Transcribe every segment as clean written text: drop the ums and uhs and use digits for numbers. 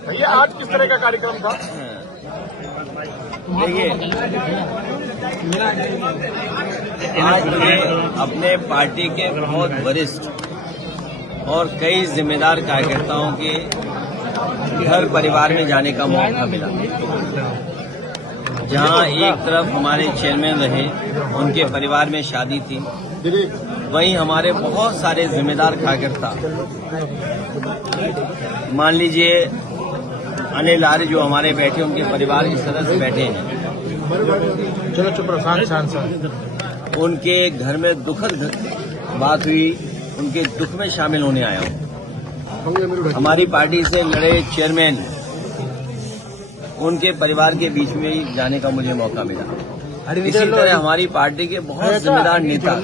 भैया आज किस तरह का कार्यक्रम था? देखिए, आज मुझे अपने पार्टी के बहुत वरिष्ठ और कई जिम्मेदार कार्यकर्ताओं के घर परिवार में जाने का मौका मिला, जहां एक तरफ हमारे चेयरमैन रहे, उनके परिवार में शादी थी, वहीं हमारे बहुत सारे जिम्मेदार कार्यकर्ता, मान लीजिए अनिल आर्य जो हमारे बैठे, उनके परिवार के सदस्य बैठे हैं, चलो चुप रहो, उनके घर में दुखद बात हुई, उनके दुख में शामिल होने आया हूं। हमारी पार्टी से लड़े चेयरमैन, उनके परिवार के बीच में ही जाने का मुझे मौका मिला। इसी तरह हमारी पार्टी के बहुत जिम्मेदार नेता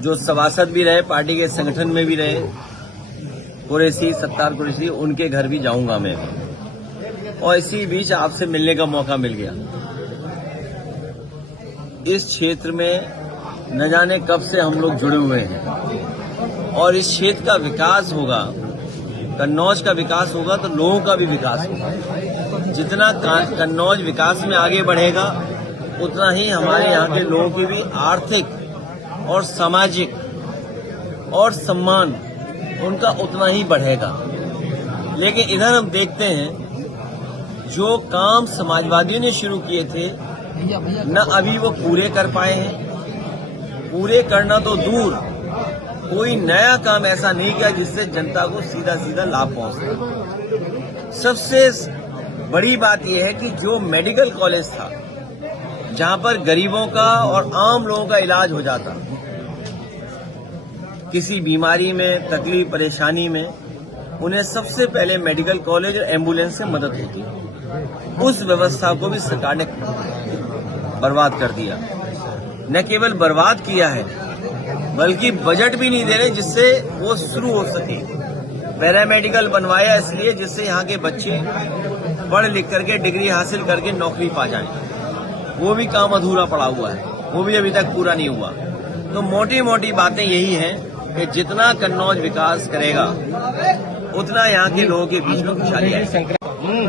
जो सभासद भी रहे, पार्टी के संगठन में भी रहे, कुरैशी, सत्तार कुरैशी, उनके घर भी जाऊंगा मैं। और इसी बीच आपसे मिलने का मौका मिल गया। इस क्षेत्र में न जाने कब से हम लोग जुड़े हुए हैं और इस क्षेत्र का विकास होगा, कन्नौज का विकास होगा तो लोगों का भी विकास होगा। जितना कन्नौज विकास में आगे बढ़ेगा, उतना ही हमारे यहाँ के लोगों की भी आर्थिक और सामाजिक और सम्मान उनका उतना ही बढ़ेगा। लेकिन इधर हम देखते हैं जो काम समाजवादियों ने शुरू किए थे, न अभी वो पूरे कर पाए हैं। पूरे करना तो दूर, कोई नया काम ऐसा नहीं किया जिससे जनता को सीधा सीधा लाभ पहुंचे। सबसे बड़ी बात यह है कि जो मेडिकल कॉलेज था, जहां पर गरीबों का और आम लोगों का इलाज हो जाता, किसी बीमारी में, तकलीफ परेशानी में, उन्हें सबसे पहले मेडिकल कॉलेज और एम्बुलेंस से मदद होती, उस व्यवस्था को भी सरकार ने बर्बाद कर दिया। न केवल बर्बाद किया है, बल्कि बजट भी नहीं दे रहे जिससे वो शुरू हो सके। पैरामेडिकल बनवाया इसलिए जिससे यहाँ के बच्चे पढ़ लिख करके डिग्री हासिल करके नौकरी पा जाएं। वो भी काम अधूरा पड़ा हुआ है, वो भी अभी तक पूरा नहीं हुआ। तो मोटी मोटी बातें यही हैं कि जितना कन्नौज विकास करेगा, उतना यहाँ के लोगों के बीच में खुशहाली आएगी।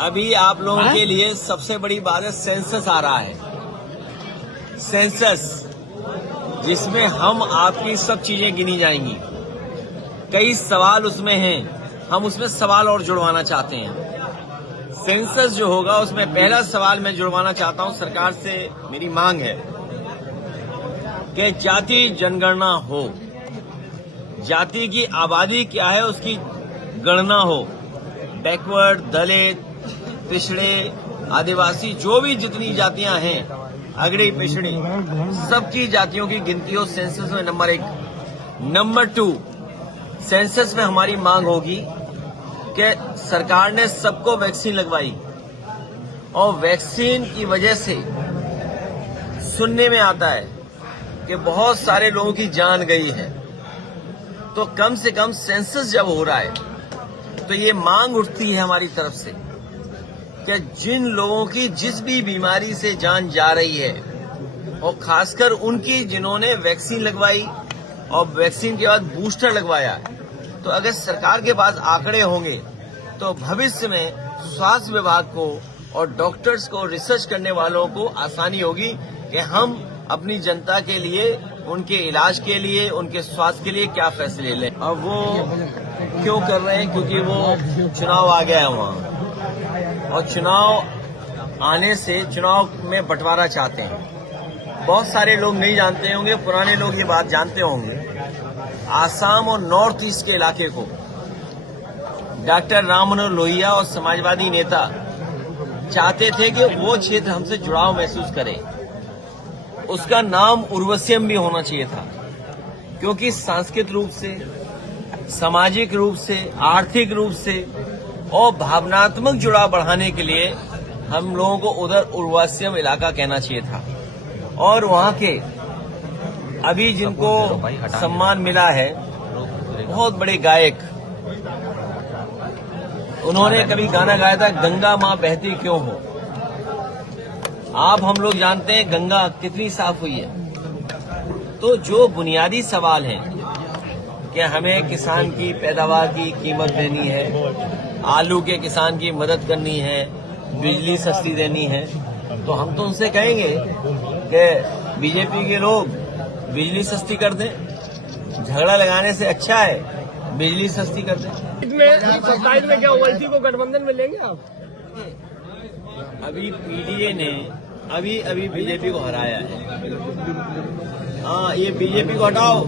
अभी आप लोगों के लिए सबसे बड़ी बात है, सेंसस आ रहा है। सेंसस जिसमें हम आपकी सब चीजें गिनी जाएंगी। कई सवाल उसमें हैं, हम उसमें सवाल और जुड़वाना चाहते हैं। सेंसस जो होगा उसमें पहला सवाल मैं जुड़वाना चाहता हूं, सरकार से मेरी मांग है कि जाति जनगणना हो, जाति की आबादी क्या है उसकी गणना हो। बैकवर्ड, दलित, पिछड़े, आदिवासी, जो भी जितनी जातियां हैं, अगड़ी पिछड़ी, सबकी जातियों की गिनती हो सेंसस में। नंबर 1। नंबर 2, सेंसस में हमारी मांग होगी कि सरकार ने सबको वैक्सीन लगवाई और वैक्सीन की वजह से सुनने में आता है कि बहुत सारे लोगों की जान गई है। तो कम से कम सेंसस जब हो रहा है तो ये मांग उठती है हमारी तरफ से कि जिन लोगों की जिस भी बीमारी से जान जा रही है, और खासकर उनकी जिन्होंने वैक्सीन लगवाई और वैक्सीन के बाद बूस्टर लगवाया, तो अगर सरकार के पास आंकड़े होंगे तो भविष्य में स्वास्थ्य विभाग को और डॉक्टर्स को, रिसर्च करने वालों को आसानी होगी कि हम अपनी जनता के लिए, उनके इलाज के लिए, उनके स्वास्थ्य के लिए क्या फैसले लें। अब वो क्यों कर रहे हैं? क्योंकि वो चुनाव आ गया है वहाँ, और चुनाव आने से चुनाव में बंटवारा चाहते हैं। बहुत सारे लोग नहीं जानते होंगे, पुराने लोग ये बात जानते होंगे। आसाम और नॉर्थ ईस्ट के इलाके को डॉक्टर राम मनोहर लोहिया और समाजवादी नेता चाहते थे कि वो क्षेत्र हमसे जुड़ाव महसूस करे। उसका नाम उर्वश्यम भी होना चाहिए था, क्योंकि सांस्कृतिक रूप से, सामाजिक रूप से, आर्थिक रूप से और भावनात्मक जुड़ाव बढ़ाने के लिए हम लोगों को उधर उर्वश्यम इलाका कहना चाहिए था। और वहाँ के अभी जिनको सम्मान मिला है, बहुत बड़े गायक, उन्होंने कभी गाना गाया था, गंगा माँ बहती क्यों हो। आप हम लोग जानते हैं गंगा कितनी साफ हुई है। तो जो बुनियादी सवाल हैं कि हमें किसान की पैदावार की कीमत देनी है, आलू के किसान की मदद करनी है, बिजली सस्ती देनी है, तो हम तो उनसे कहेंगे कि बीजेपी के लोग बिजली सस्ती कर दें। झगड़ा लगाने से अच्छा है बिजली सस्ती कर दें। 27 में क्या ओवैसी को गठबंधन में लेंगे आप? अभी पीडीए ने अभी बीजेपी को हराया है। हाँ, ये बीजेपी को हटाओ।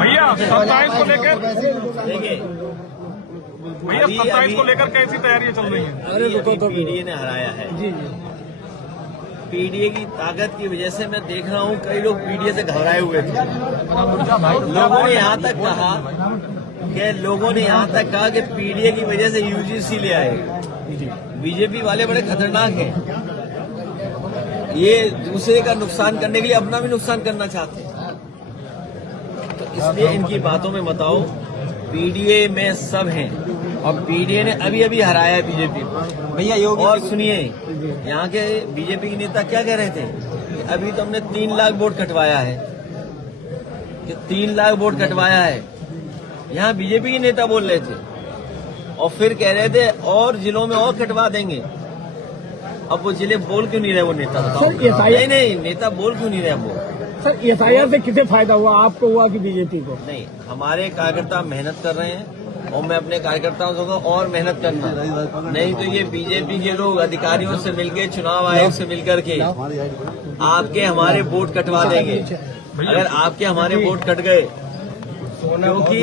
भैया 27 को लेकर देखिए, भैया 27 को लेकर कैसी तैयारियां चल रही हैं? अभी पीडीए ने हराया है। पीडीए की ताकत की वजह से मैं देख रहा हूँ कई लोग पीडीए से घबराए हुए थे। लोगों ने यहाँ तक कहा कि पीडीए की वजह से यूजीसी ले आए। बीजेपी वाले बड़े खतरनाक हैं। ये दूसरे का नुकसान करने के लिए अपना भी नुकसान करना चाहते हैं। तो इसलिए इनकी बातों में मत आओ। पीडीए में सब हैं और पीडीए ने अभी हराया है बीजेपी को। भैया योगी, और सुनिए, यहाँ के बीजेपी के नेता क्या कह रहे थे कि अभी तो हमने 3 लाख वोट कटवाया है, कि 3 लाख वोट कटवाया है। यहाँ बीजेपी के नेता बोल रहे थे और फिर कह रहे थे और जिलों में और कटवा देंगे। अब वो जिले बोल क्यों नहीं रहे वो नेता, बताओ? नहीं, नेता बोल क्यों नहीं रहे वो? सर, एसआईआर से किसे फायदा हुआ, आपको हुआ कि बीजेपी को? नहीं, हमारे कार्यकर्ता मेहनत कर रहे हैं और मैं अपने कार्यकर्ताओं को और मेहनत करना, नहीं तो ये बीजेपी के लोग अधिकारियों से मिलकर, चुनाव आयोग से मिलकर के आपके हमारे वोट कटवा देंगे। अगर आपके हमारे वोट कट गए, क्योंकि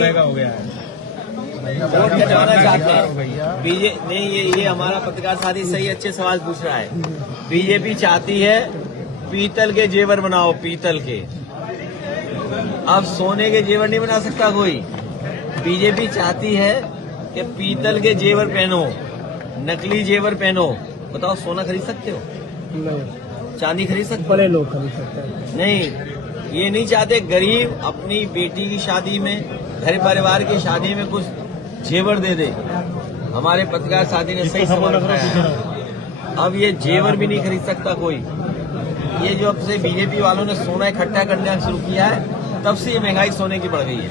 वोट कटवाना चाहते हैं नहीं, ये हमारा पत्रकार साथी सही अच्छे सवाल पूछ रहा है। बीजेपी चाहती है पीतल के जेवर बनाओ, पीतल के। अब सोने के जेवर नहीं बना सकता कोई। बीजेपी चाहती है कि पीतल के जेवर पहनो, नकली जेवर पहनो। बताओ, सोना खरीद सकते हो? नहीं। चांदी खरीद सकते हो? बड़े लोग खरीद सकते हैं। नहीं, ये नहीं चाहते गरीब अपनी बेटी की शादी में, घर परिवार की शादी में कुछ जेवर दे दे। हमारे पत्रकार साथी ने सही सवाल उठाया। अब ये जेवर भी नहीं खरीद सकता कोई। ये जो अब से बीजेपी वालों ने सोना इकट्ठा करना शुरू किया है, तब से ये महंगाई सोने की बढ़ गई है।